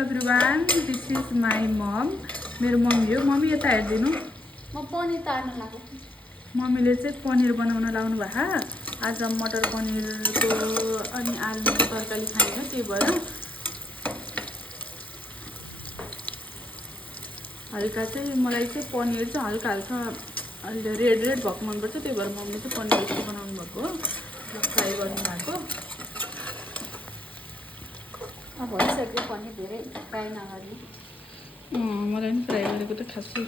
Everyone, this is my मम। मेरो मम्मी हो। मम्मी यता हेरिदिनु। म पनिर तार्न लाग्यो। मम्मीले चाहिँ पनिर बनाउन लाउनु भएको। आज मटर पनिरको अनि आलुको तरकारी खाने, त्यही भएर हल्का चाहिँ मलाई चाहिँ पनिर चाहिँ हल्का हल्का अहिले रेड रेड भएको मनपर्छ, त्यही भएर मम्मीले चाहिँ पनिर यस्तो बनाउनु भएको हो, फ्राई गर्नु भएको। अब भइसक्यो पनिर, धेरै फ्राई नगर्ने। मलाई पनि फ्राई गरेको त खासै,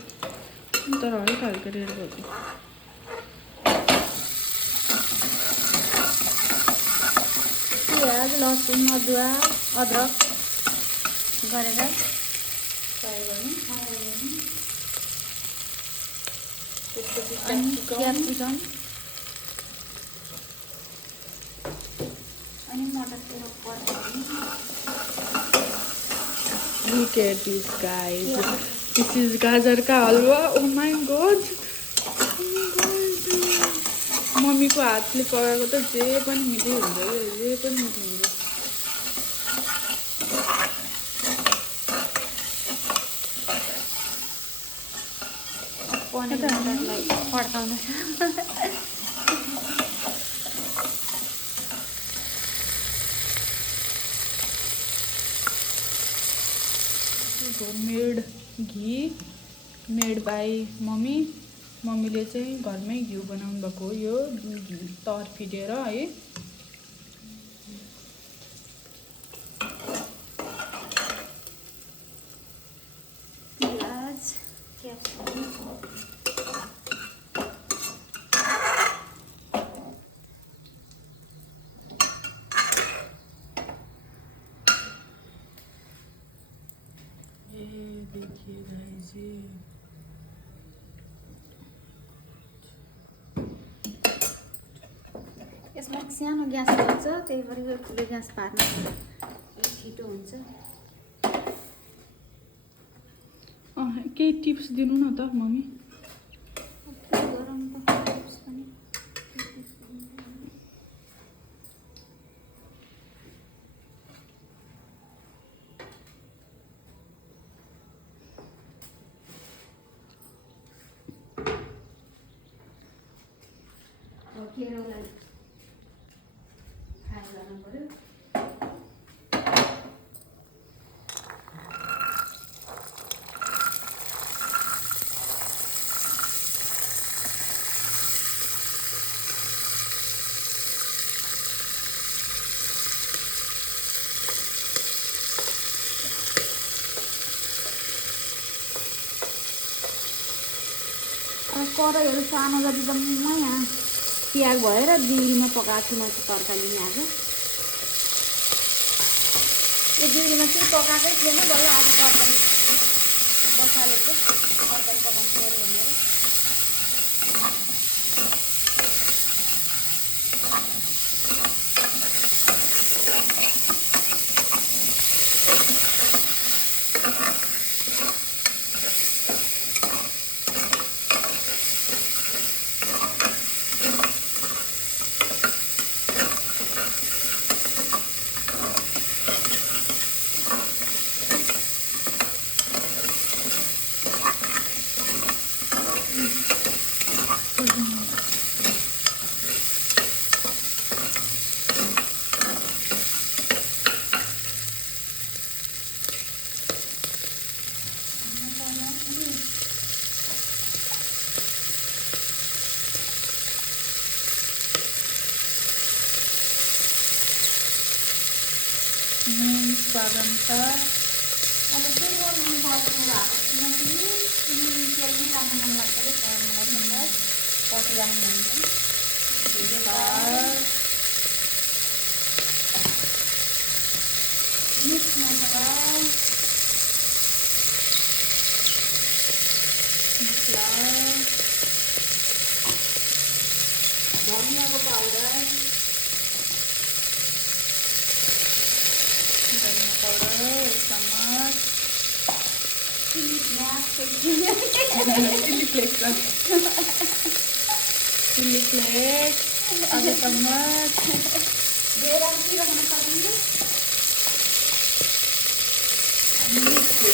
तर हल्का हल्का रेड भएको। प्याज लसुन अदुवा अदरक गरेर फ्राई गर्नु। अनि क्याप्सिकम अनि मटर पर्छ। Look at this guys. This is गाजर का हलवा। Oh my god. मम्मीको हातले पकाएको त जे पनि मिठै हुन्छ क्या, जे पनि मिठो हुन्छ। पनिरलाई फड्काउनु homemade ghee made by mummy. मम्मीले चाहिँ घरमै घिउ बनाउनु भएको हो। यो घी तर फिटेर है। प्याज क्याप्सिकम ये देखिए गाइस, ये यसमा सानो ग्यास हुन्छ, त्यही भएर यो ठुलो ग्यास पार्न अलिक छिटो हुन्छ। केही टिप्स दिनु न त मम्मी। के गरौँ त टिप्स पनि। केराउलाई फ्राई गर्नु पर्यो। कराईहरू सानो जति त म यहाँ प्याज भएर दिउरीमा पकाएको छु। म त तरकारी नि आज यो दिउरीमा चाहिँ पकाएकै थिएन, बल्ल आज तरकारी बसालेको तरकारी पकाउनु पऱ्यो भनेर। स्वाद अनुसार अब के गर्नु सक्नु भएको किनकि तेल नै राख्नु मन लाग्छ क्या मलाई पछि राख्नु हुन्छ। मिक्स मसला धनियाको पाउडर एक चम्मच चिली फ्लेक्स आधा चम्मच धेरै के राख्न सकिन्छ। ये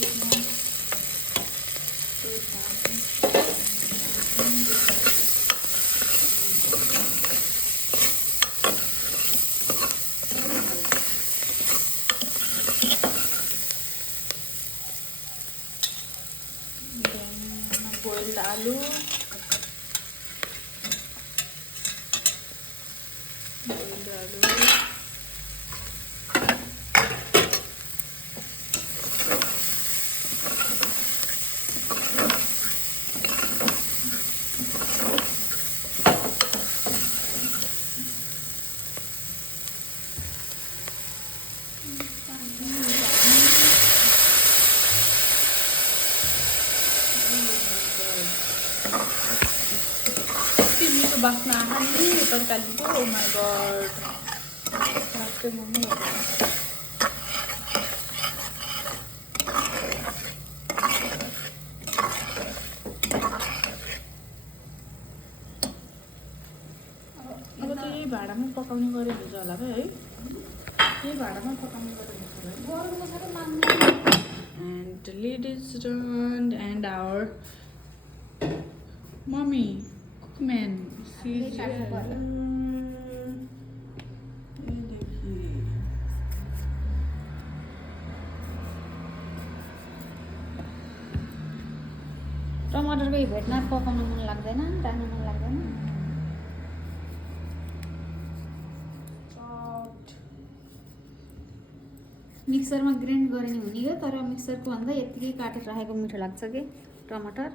देखो boiled आलू, boiled आलू, तो बास्ना हानी तरकारी को oh my God last mummy अब त यही भाँडामा पकाउने गरेको हुन्छ होला है यही भाँडामा पकाउने गरेको हुन्छ and the lid is done and our mommy cookman she's टमाटरको भेटमा पकाउन मन लाग्दैन, राख्न मन लाग्दैन। मिक्सरमा ग्राइन्ड गरे नि हुने हो, तर मिक्सरको भन्दा यतिकै काटेर राखेको मिठो लाग्छ कि टमाटर।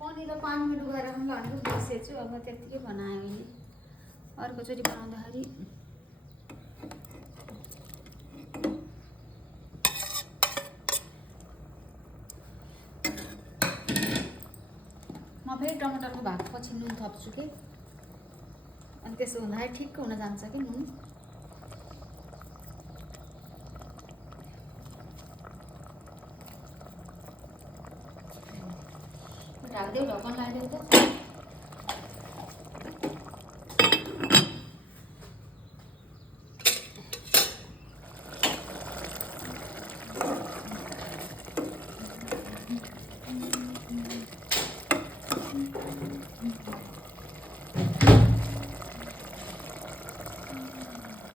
पनिर पानीमा डुबाएर पनि लानु बिर्सेछु, अब त्यतिकै बनायो अहिले। अर्कोचोटि बनाउँदाखेरि म फेरि टमाटरको भागपछि नुन थप्छु कि, अनि त्यसो हुँदाखेरि ठिक्क हुन जान्छ कि नुन। ढालिदेऊ, ढक्कन लगाइदेऊ त।